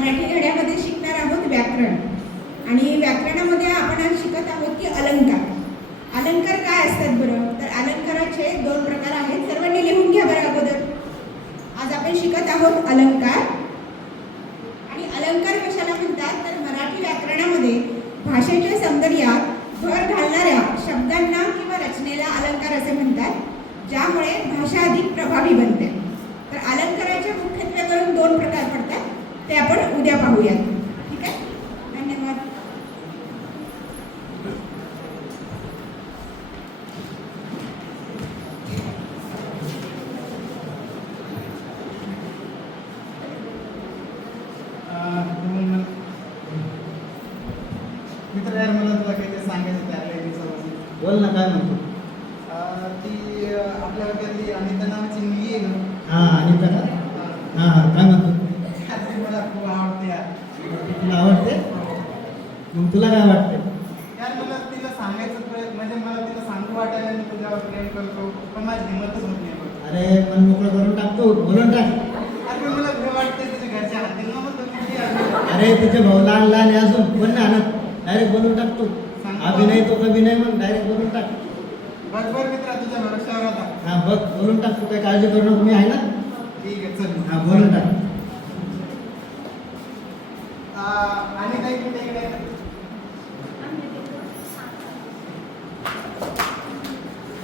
मराठी धड्यामध्ये शिकणार आहोत व्याकरण. आणि व्याकरणामध्ये आपण आज शिकत आहोत की अलंकार. अलंकार काय असतात बरं? तर अलंकाराचे दोन प्रकार आहेत. सर्वांनी लिहून घ्या बरं अगोदर. आज आपण शिकत आहोत अलंकार. आणि अलंकार कशाला म्हणतात? तर मराठी व्याकरणामध्ये भाषेच्या सौंदर्यात भर घालणाऱ्या शब्दांना किंवा रचनेला अलंकार असे म्हणतात, ज्यामुळे भाषा अधिक प्रभावी बनते. तर अलंकाराचे मुख्यत्वे करून दोन प्रकार पडतात, ते आपण उद्या पाहूयात. ठीक आहे, धन्यवाद. मित्र यार, मला तुला काहीतरी सांगायचं त्याला. बोल ना, काय म्हणतो? ती आपल्या वर्गातली अनिता नावाची मुलगी आहे ना. हां, अनिता का? हां, काय म्हणतो? ती मला खूप आवडते यार. तुला आवडते? मग तुला काय वाटते? यार मला तिला सांगायचं म्हणजे मला तिला सांगू वाटायला मी तुझ्यावर प्रेम करतो, पण माझी हिंमतच होत नाही बघ. अरे मन मोकळं करून टाकतो, बोलून टाक. अरे पण मला भय वाटते तुझ्या घरच्या हातील ना, मग तुम्ही अरे तुझे भाऊ लहान लहान आहे अजून, कोण नाही आणत. डायरेक्ट बोलून टाकतो. अभिनय तो कभी नाही, मग डायरेक्ट बोलून टाक. बरोबर मित्रा, तुझ्या भरोश्यावर होता. हां बघ, बोलून टाक. तू काही काळजी करू नको, मी आहे ना. ठीक आहे, चल. हां, बोलून टाक. आणि काही कुठे इकडे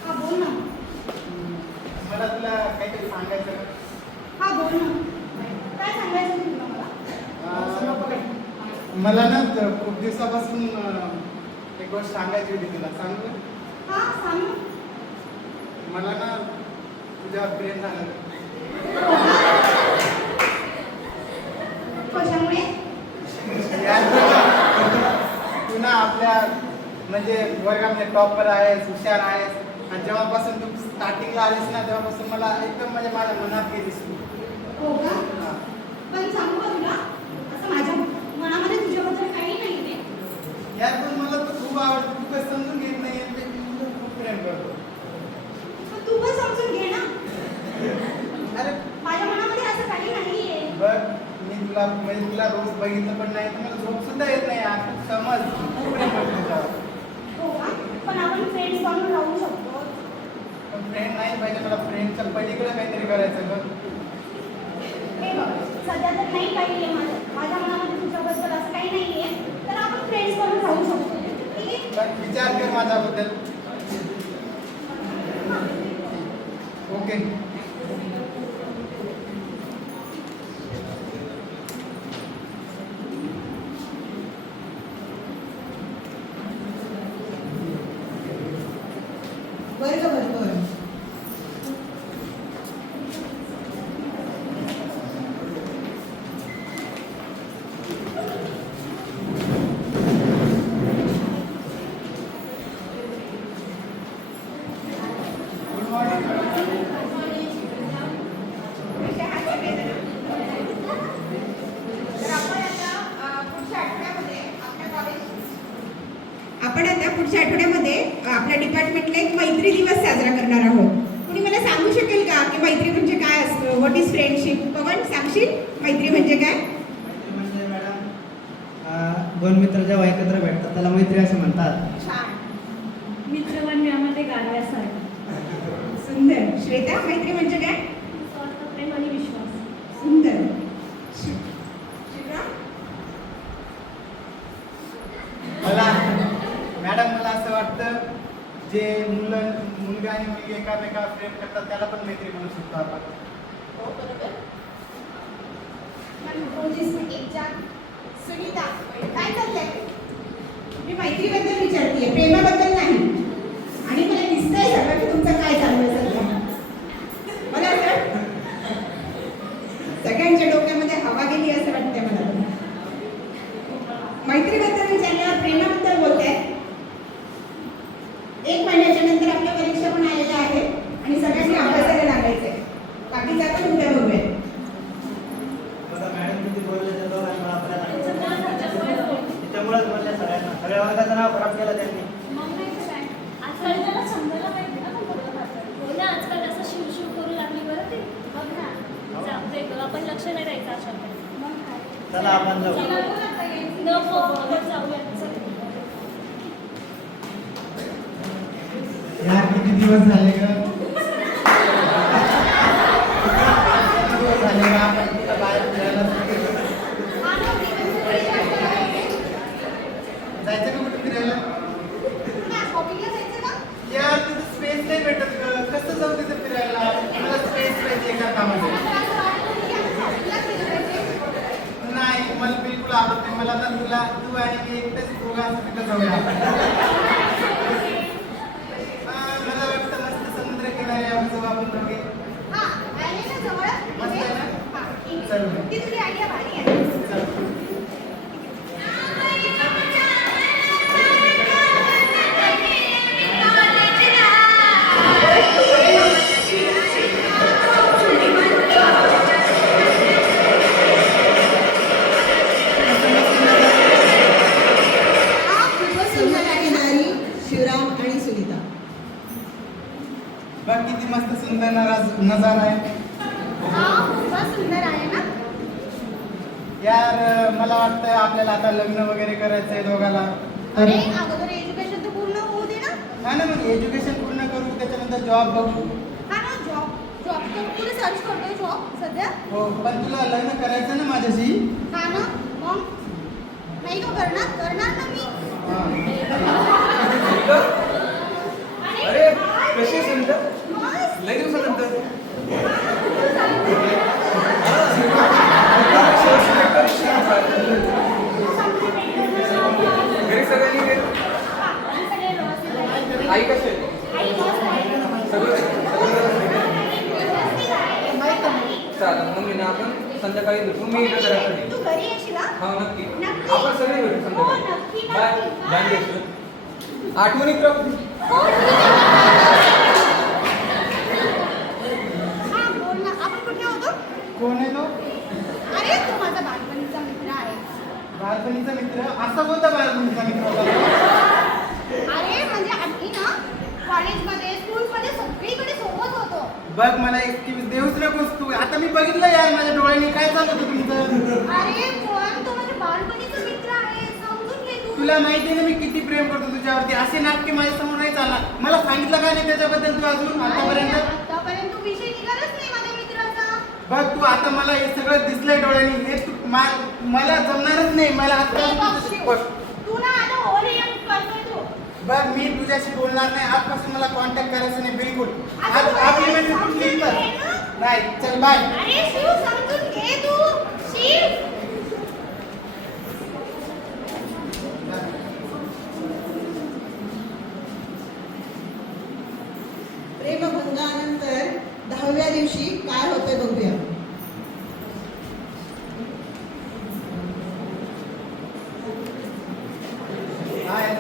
हा बोल ना. मला तुला काहीतरी सांगायचं. हा बोल ना. काय सांगायचं तुला मला? मला ना खूप दिवसापासून एक गोष्ट सांगायची होती तुला. सांगू? हा सांग. मला ना तुझ्यावर प्रेम झालं. कशामुळे? तू ना आपल्या म्हणजे वर्गामध्ये टॉपर आहेस, हुशार आहेस. आणि जेव्हापासून तू स्टार्टिंगला आलीस ना, तेव्हापासून मला एकदम म्हणजे माझ्या मनात गेलीस तू. हो का? पण सांगू का तुला, असं माझ्या मनामध्ये तुझ्याबद्दल काही नाही आहे. यार पण मला तू खूप आवडतं. तू काही समजून घेत नाही. मी तुला खूप प्रेम करतो. पण तू पण समजून घे ना. अरे माझ्या मनामध्ये असं काही नाही आहे. बघ, मी तुला म्हणजे तुला रोज बघितलं पण नाही, तर मला झोप सुद्धा येत नाही यार. समज, खूप प्रेम करतो तुझ्यावर. हो का? पण आपण फ्रेंड्स म्हणून राहू शकतो. पण फ्रेंड नाही पाहिजे मला. फ्रेंडच्या पलीकडे काहीतरी करायचं बघ. हे बघ, सध्या तर नाही काही आहे माझ्या मनामध्ये तुझ्याबद्दल असं काही नाही आहे. तर आपण फ्रेंड्स म्हणून राहू शकतो. ठीक आहे? पण विचार कर माझ्याबद्दल. ओके. वर्ग भरतोय. Good morning. आपण आता पुढच्या आठवड्यामध्ये आपल्या डिपार्टमेंटला एक मैत्री दिवस साजरा करणार आहोत. कुणी मला सांगू शकेल का की मैत्री म्हणजे काय असतं? What is friendship? पवन, सांगशील मैत्री म्हणजे काय? म्हणजे मॅडम, दोन मित्र जेव्हा एकत्र भेटतात त्याला मैत्री असं म्हणतात. छान, मित्रमंडळामध्ये गाण्यासारखं सुंदर. श्वेता, मैत्री म्हणजे काय? स्वार्थ, प्रेम आणि विश्वास. सुंदर. शिवराम? मॅडम मला असं वाटतं, जे मुलगा आणि मुलगी एकामेकावर प्रेम करतात त्याला पण मैत्री म्हणू शकतो आपण. हो, बरोबर. सुनीता, काय चाललंय? मी मैत्रीबद्दल विचारतेय, प्रेमाबद्दल नाही. आणि मला दिसतंय सगळं की तुमचं काय चाललंय सध्या. मला असं सगळ्यांच्या डोक्यामध्ये हवा गेली असं वाटतंय मला. मैत्रीबद्दल विचारल्यावर प्रेमाबद्दल बोलताय. 1 महिन्याच्या नंतर आपल्या परीक्षा पण आलेल्या आहेत आणि सगळ्यांनी अभ्यासाला लागायचंय. बाकीचं आपण उद्या बघूया. बघा मॅडम किती बोलले त्या दोघांना आपल्याला. त्याच्यामुळेच बोलल्या सगळ्यांना. सगळ्या वर्गाचं नाव खराब केलं त्यांनी. मग नाही तर काय, आजकाल त्याला समजायला पाहिजे ना. पण बोलत राहतात. हो ना, आजकाल असं शिवशिव करू लागली बरं ते. बघ ना, जाऊ दे गं, आपण लक्ष नाही द्यायचं अशाकडे. मग काय. चला आपण जाऊ. चला बोल आता ये. नको आपण जाऊया. चल. यार किती दिवस झाले ग झाले का आपण कुठं बाहेर फिरायला जायचं का कुठे फिरायला यार तिथं स्पेस नाही भेटत ग कसं जाऊ तिथे फिरायला मला स्पेस पाहिजे एका कामामध्ये नाही मला बिलकुल आवडत नाही मला ना तुला तू आणि मी एकटेच दोघांचं तिथं जाऊया मला वाटतं मस्त समुद्र किनारे आपण जाऊ आपण दोघे मस्त आहे ना चल चल किनारी शिवराम आणि सुनीता. बघ किती मस्त सुंदर नजारा आहे सुंदर आहे ना. यार मला वाटतं आपल्याला आता लग्न वगैरे करायचं आहे दोघाला अरे अगोदर एज्युकेशन तर पूर्ण होऊ दे ना. हा ना मग एज्युकेशन पूर्ण करू त्याच्यानंतर जॉब बघू हा ना जॉब तर पुढे सर्च करतोय जॉब सध्या. हो पण तुला लग्न करायचं ना माझ्याशी हा ना मग नाही का करणार ना मी. अरे कशी सुंदर मस्त. लई दिवसानंतर घरी सगळ्यांनी गेले सगळे व्यवस्थित आहे. आई कशी आहे आई मस्त आहे. सगळं व्यवस्थित आहे. चालेल मग मी ना आपण संध्याकाळी भेटू मी इकडे जरा कधी तू घरी येशील हा? हा नक्की नक्की. आपण सगळे भेटू हो, संध्याकाळी नक्की, बाय नक्की. ज्ञानेश्वर आठवणीत राहू हो, ठीक आहे. हा बोल ना आपण कुठे होतो. कोण आहे तो अरे तो माझा बालपणीचा मित्र आहे. बालपणीचा मित्र असा कोणता बालपणीचा मित्र होता अरे म्हणजे आम्ही ना कॉलेजमध्ये स्कूलमध्ये सगळीकडे सोबत होतो. बघ मला एक्सक्यूज देऊच नकोस तू आता मी बघितलं यार माझ्या डोळ्यांनी काय चालू होतं तुमचं अरे पण तो माझ्या बालपणीचा मित्र आहे समजून घे तू. तुला माहिती आहे ना मी किती प्रेम करतो तुझ्यावरती असे नाटके माझ्या समोर नाही चालणार मला सांगितलं का नाही त्याच्याबद्दल तू अजून आतापर्यंत आतापर्यंत तू विषय निघालाच नाही माझ्या मित्राचा. बघ तू आता मला हे सगळं दिसलंय डोळ्यांनी हे मला जमणारच नाही मला हे बघ आता शिव, तू ना आता ओव्हररिएक्ट करतोय तू. बघ मी तुझ्याशी बोलणार नाही आजपासून मला कॉन्टॅक्ट करायचं नाही बिलकुल आता आज तू आपली म्हणजे समजून कुठली घे तर ना. नाही चल बाय अरे शिव समजून घे तू. शिव प्रेमभंगानंतर 10व्या दिवशी काय होतंय बघूया. हाय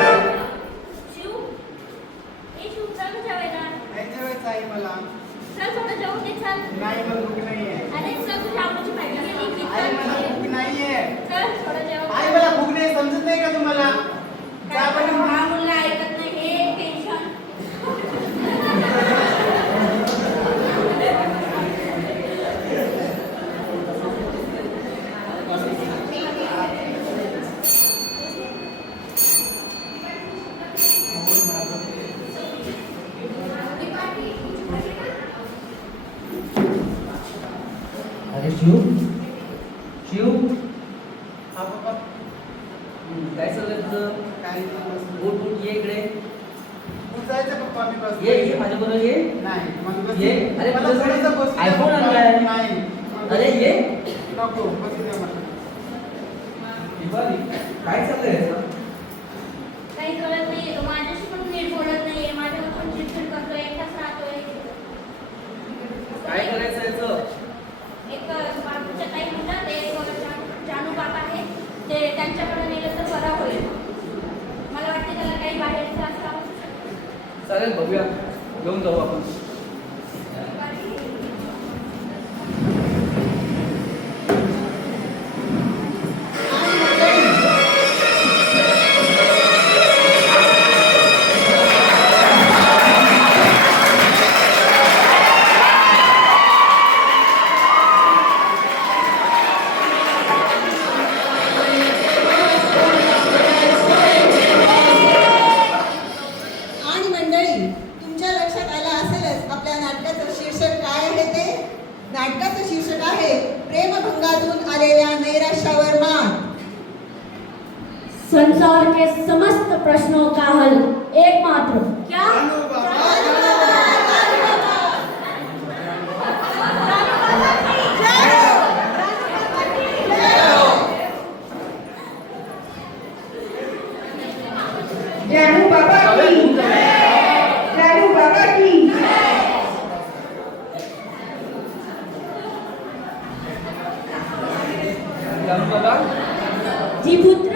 शिव ए शिव चल ना जेवायला. नाही जेवायचं आहे मला चल थोडं जेवून घे चल. नाही मला भूक नाहीये अरे चल तुझ्या आवडीची भाजी केली की आई मला चल. भूक नाहीये चल थोडं जेवण. आई मला भूक नाही समजत नाही का तुम्हाला जा काय पण पण मुलं ऐकत नाही हे टेन्शन. अरे शिव शिव हा बाबा काय चाललंय तुझं काही नाही बस. उठ उठ ये इकडे तू जायचं पप्पा मी बस ये माझ्या बरोबर ये नाही मग बस ये अरे मला थोडंसं बसू दे आयफोन पप्पा. आणलाय नाही अरे ये नको बसू दे मला दिवाळी काय चाललंय याचं? काही कळत नाहीये तो माझ्याशी पण नीट बोलत नाहीये माझ्यावर पण चिडचिड करतोय एकटाच राहतोय. काय करायचं याचं एक बाबूच्या ताई म्हणतात ते जानू बाबा आहे ते त्यांच्याकडे नेलं तर बरं होईल. मला वाटते त्याला काही बाहेरचं असावं. चालेल बघूया घेऊन जाऊ आपण. आणि मंडळी, तुमच्या लक्षात आलं असेलच आपल्या नाटकाचं शीर्षक काय आहे ते. नाटकाचं शीर्षक आहे प्रेमभंगातून आलेल्या नैराश्यावर मात. संसार के समस्त प्रश्नों का हल एकमात्र क्या? जानू बाबा की जानू बाबा की जानू बाबा, जी पुत्र,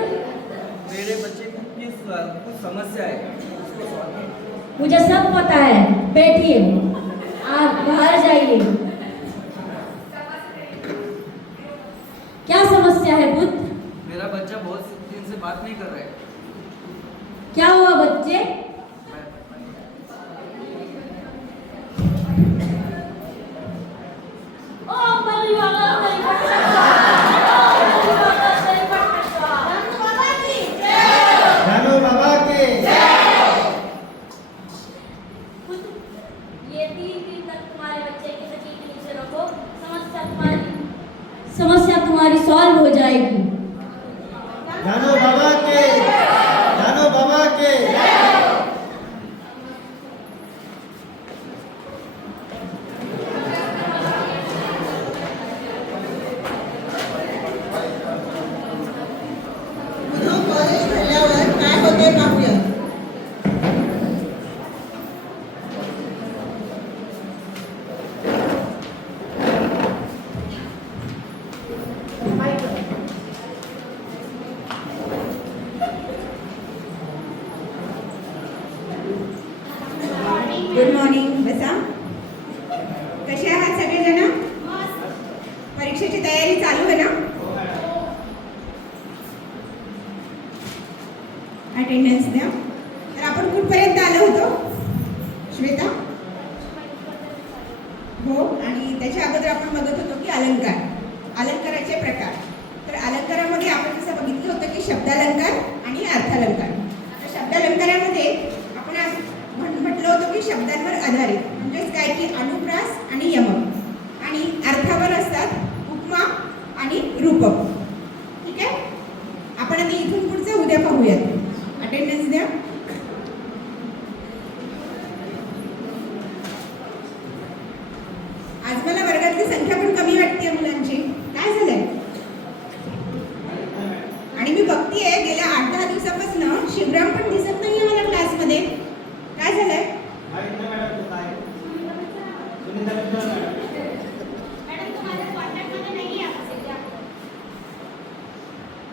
मेरे बच्चे को कुछ समस्या है, उसको सॉल्व करो. मुझे सब पता है. बैठिए, आप बाहर जाइए. क्या समस्या है पुत्र? मेरा बच्चा बहुत दिन से बात नहीं कर रहा है. क्या हुआ बच्चे? ओ मेरी वाला मेरी बच्चा. जानू बाबा के ये 3 दिन तक तुम्हारे बच्चे की तकलीफ के नीचे रखो. समस्या तुम्हारी सॉल्व हो जाएगी. जानू बाबा के जानू बाबा के पुन्हा कॉलेज भरल्यावर काय होते पाहूया. Good morning. बसा. कसे आहात सगळेजण? परीक्षेची तयारी चालू आहे ना? अटेंडन्स द्या. तर आपण कुठपर्यंत आलो होतो श्वेता? हो. आणि त्याच्या अगोदर आपण बघत होतो की अलंकाराचे प्रकार. तर अलंकारामध्ये आपण जसं बघितलं होतं की शब्दालंकार आणि अर्थालंकार. तर शब्दालंकारामध्ये आपण आज म्हटलं होतं की शब्दांवर आधारित म्हणजेच काय की अनुप्रास आणि यमक आणि अर्थावर असतात उपमा आणि रूपक. ठीक आहे. आपण आता इथून पुढचं उद्या पाहूयात. अटेंडन्स द्या. आज मला वर्गातली संख्या पण कमी वाटते मुलांची. काय झालंय? आणि मी बघतीये गेल्या 8-10 दिवसापासून शिवराम पण दिसत नाहीये मला क्लासमध्ये. काय झालंय?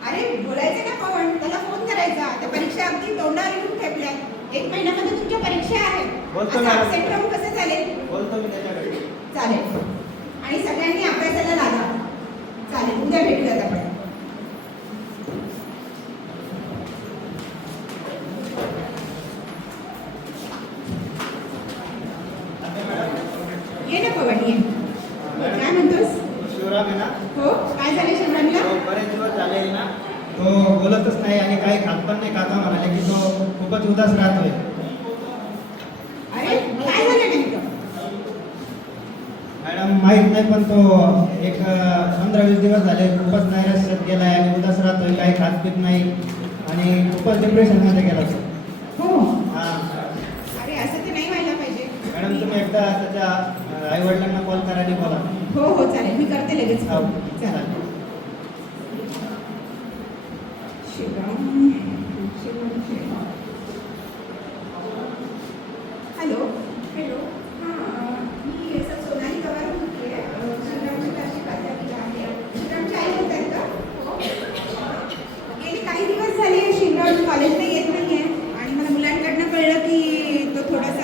अरे बोलायचं ना पवन, त्याला फोन करायचा. त्या परीक्षा अगदी तोंडावर येऊन ठेपल्या. 1 महिन्यामध्ये तुमच्या परीक्षा आहेत. बोलतो असं मॅडम. absent राहून कसं चालेल? बोलतो मी त्याच्याकडे. चालेल. आणि सगळ्यांनी अभ्यासाला लागा. चालेल. उद्या भेटूयात आपण. ये ना पवन ये. काय म्हणतोस? शिवराम आहे ना, हो. काय झाले शिवरामला? तो बरेच दिवस झाले ना, तो बोलतच नाही आणि काही खात पण नाही. काका म्हणाले की तो खूपच उदास राहतोय. अरे काय झालं नेमकं? मॅडम माहित नाही, पण तो एक 15-20 दिवस झाले खूपच नैराश्यात गेलाय आणि उदास राहतोय. काही खात पीत नाही आणि खूपच डिप्रेशनमध्ये गेला तो. हो. हा अरे असं तर नाही व्हायला पाहिजे. मॅडम, तुम्ही एकदा त्याच्या आई वडिलांना कॉल करा आणि बोला. हो हो चालेल. मी करते लगेच. हो. चालेल. शिवराम. हॅलो. हेलो. हां मी सोनाली पवार बोलते. शिवरामची क्लासची प्राध्यापिका आहे. शिवरामची आई बोलतायत का? गेले काही दिवस झाले शिवराम कॉलेजला येत नाही आहे आणि मला मुलांकडनं कळलं की तो थोडासा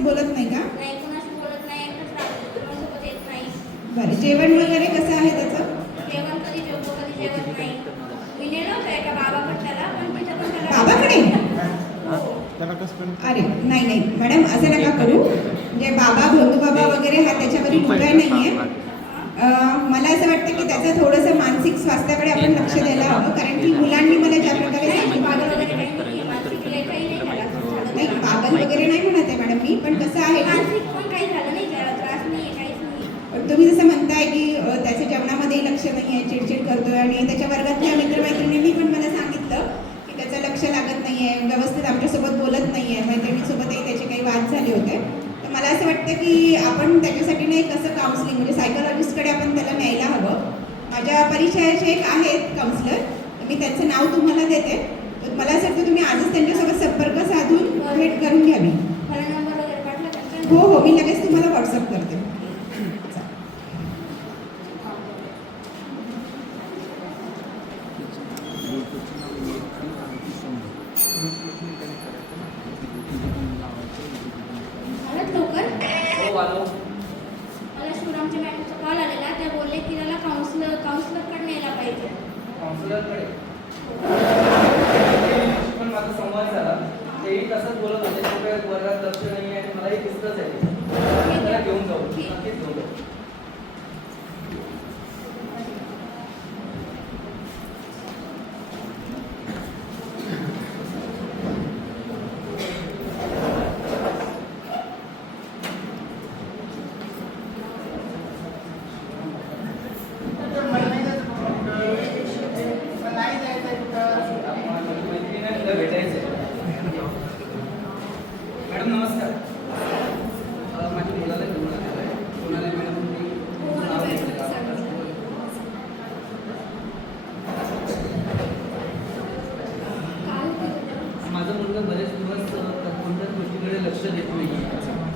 कोणासोबत बोलत नाही का? नाही, कोणाशी बोलत नाही, एकटंच राहतो, कोणासोबत येत नाही. बरं, जेवण वगैरे कसं आहे त्याचं? जेवण कधी जेवतो, कधी जेवत नाही. मी नेलं होतं एका बाबाकडे त्याला, पण तिथं पण त्याला बाबाकडे? अरे नाही नाही मॅडम, असं नका करू. म्हणजे बाबा भोंदू बाबा वगैरे हा त्याच्यावरील उपाय नाही आहे. मला असं वाटतं की त्याचं थोडंसं मानसिक स्वास्थ्याकडे आपण लक्ष द्यायला हवं, कारण की मुलांनी मला ज्या प्रकारे नाही, सांगितलं. पागल वगैरे काही नाही, मानसिक काही नाही झाला, असं झालं नाही, नाही. पागल वगैरे नाही म्हणत आहे मॅडम मी, पण कसं आहे की मानसिक पण काही झालं नाही, त्याला त्रास नाही, काहीच नाही. तुम्ही जसं म्हणताय की त्याच्या जेवणामध्ये लक्ष नाही आहे, चिडचिड करतोय, आणि त्याच्या वर्गातल्या मित्रमैत्रिणींनी पण मला सांगितलं की त्याचं लक्ष लागत नाही आहे, व्यवस्थित आमच्यासोबत बोलत नाही आहे, मैत्रिणीसोबतही त्याचे काही वाद झाले होते. तर मला असं वाटतं की आपण त्याच्यासाठी नाही कसं काउन्सिलिंग म्हणजे सायकोलॉजिस्टकडे आपण त्याला न्यायला हवं. माझ्या परिचयाचे एक आहेत काउन्सिलर, मी त्यांचं नाव तुम्हाला देते. तर मला असं वाटतं तुम्ही आजच त्यांच्यासोबत संपर्क साधून भेट करून घ्यावी. मला नंबर वगैरे पाठवा त्यांचा. हो हो, मी लगेच तुम्हाला व्हॉट्सअप करते. आलात लवकर? हो आलो. मला शिवरामच्या मॅडमचा कॉल आलेला, त्या बोलले की त्याला काउन्सिलरकडे न्यायला पाहिजे. काउन्सिलरकडे पण माझा संवाद झाला. तेही तसंच बोलत होते, तो काही वर्गात लक्ष नाही आहे आणि मलाही दिसतच आहे. त्याला घेऊन जाऊ, नक्कीच घेऊन जाऊ. मला नाही जायचं कुठं. मला नाही जायचं कुठं. मैत्रिणीने तुला भेटायचंय. मॅडम नमस्कार. माझ्या मुलाला घेऊन आलेलो आहे. कोणाला मॅडम तुम्ही नाव घेतलं का? माझा मुलगा बरेच दिवस कोणत्याच गोष्टीकडे लक्ष देत नाही.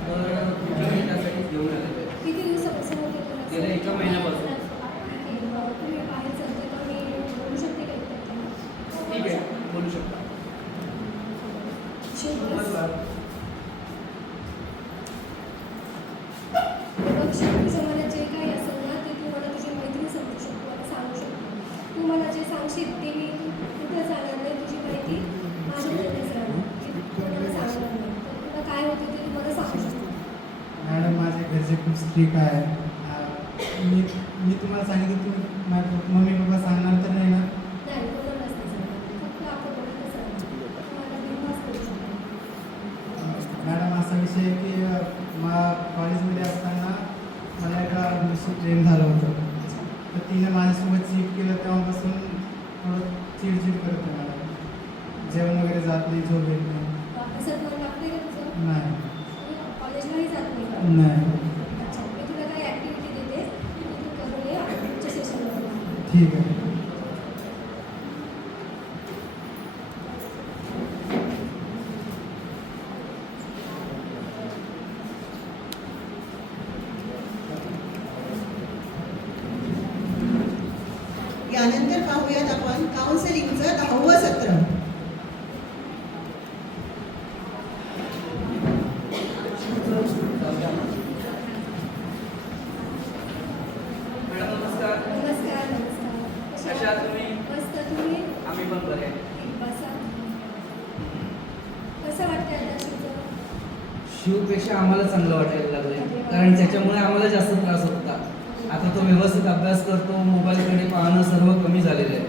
तर तुम्ही त्यासाठी घेऊन आलेलो आहे. किती दिवसापासून होते तुला? गेल्या एका महिन्यापासून. तुम्ही बाहेर चालते तर मी बोलू शकते का इथे? ठीक आहे, बोलू शकता. बघ, तुझं मला जे काही असेल ना ते तू मला तुझी मैत्रीण समजू शकतो आणि सांगू शकतो. तू मला जे सांगशील ते मी कुठं जाणार नाही, तुझी माहिती माझ्याकडेच राहणार. की तू मला सांगणार नाही. तर तुला काय होतं ते तू मला सांगू शकतो. मॅडम माझे घरचे खूप स्ट्रिक आहे. मी तुम्हाला सांगितलं तुम्ही माझ्या मम्मी पप्पा सांगणार तर नाही ना? नाही, कोणालाच नाही सांगणार. फक्त आपण बोलतच राहणार. तू मला बिनधास्त करू शकतो. मॅडम असा विषय आहे की मला कॉलेजमध्ये असताना मला एका मुलीशी प्रेम झालं होतं. तर तिने माझ्यासोबत चीट केलं, तेव्हापासून थोडं चिडचिड करत आहे मॅडम. जेवण वगैरे जात नाही, झोप येत नाही. अभ्यासात मन लागते का तुझं? नाही कॉलेजलाही जात नाही का? नाही. अच्छा, मी तुला काही ॲक्टिव्हिटी देते ती तू करून ये पुढच्या सेशनमध्ये. ठीक आहे. यानंतर पाहूयात आपण काउन्सिलिंगचं 10वं सत्र. मॅडम नमस्कार. नमस्कार. नमस्कार. कशा आहात तुम्ही? मस्त. तुम्ही? आम्ही पण बरे. बसा. कसं वाटतंय आता तुझं? शिवपेक्षा आम्हाला चांगलं वाटायला लागलंय, कारण त्याच्यामुळे आम्हाला जास्त त्रास होत होता. आता तो व्यवस्थित अभ्यास करतो, मोबाईलकडे पाहणं सर्व कमी झालेलं आहे.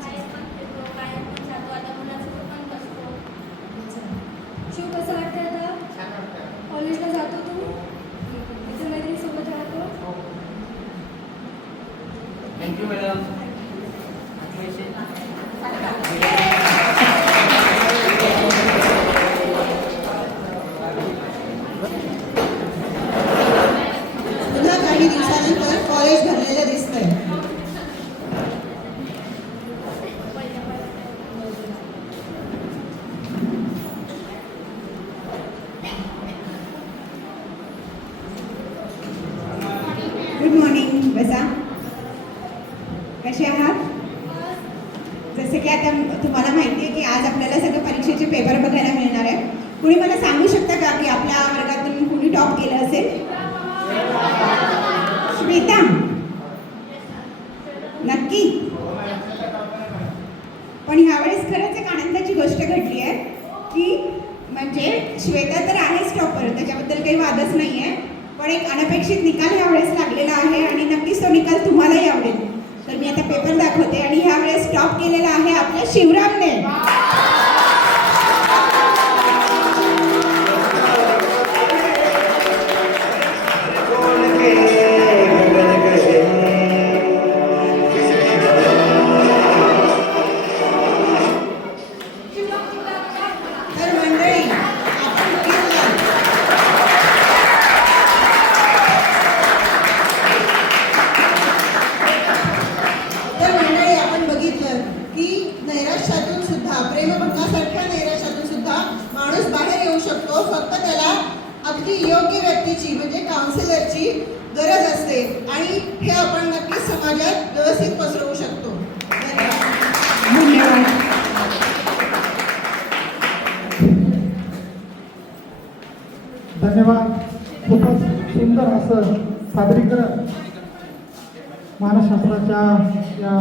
बाहेर पण फिरतो, बाहेर पण जातो, आता मुलांसोबत पण बसतो. शिव, कसं वाटतंय आता? छान वाटतं. कॉलेजला जातो तू? मित्र मैत्रिणीसोबत राहतो? Thank you madam. पुन्हा काही दिवसानंतर कॉलेज भरलेलं दिसतंय. Good morning. बसा. कसे आहात? जसं की आता तुम्हाला माहिती आहे की आज आपल्याला सगळं परीक्षेचे पेपर बघायला मिळणार आहे. कुणी मला सांगू शकता का की आपल्या वर्गातून कुणी टॉप केलं असेल? श्वेता, नक्की? पण ह्यावेळेस खरंच एक आनंदाची गोष्ट घडली आहे की म्हणजे श्वेता तर आहेच टॉपर, त्याच्याबद्दल काही वादच नाही आहे, पण एक अनपेक्षित निकाल ह्यावेळेस लागलेला आहे आणि नक्कीच तो निकाल तुम्हालाही आवडेल. तर मी आता पेपर दाखवते आणि ह्यावेळेस टॉप केलेला आहे आपल्या शिवरामने. तर मंडळी आपण बघितलं की नैराश्यातून सुद्धा, प्रेमभंगासारख्या नैराश्यातून सुद्धा माणूस बाहेर येऊ शकतो. फक्त त्याला अगदी योग्य व्यक्तीची म्हणजे काउन्सिलरची गरज असते आणि हे आपण नक्कीच समाजात व्यवस्थित पसरवू शकतो. धन्यवाद. धन्यवाद. धन्यवाद. खूपच सुंदर असं सादरीकरण मानसशास्त्राच्या या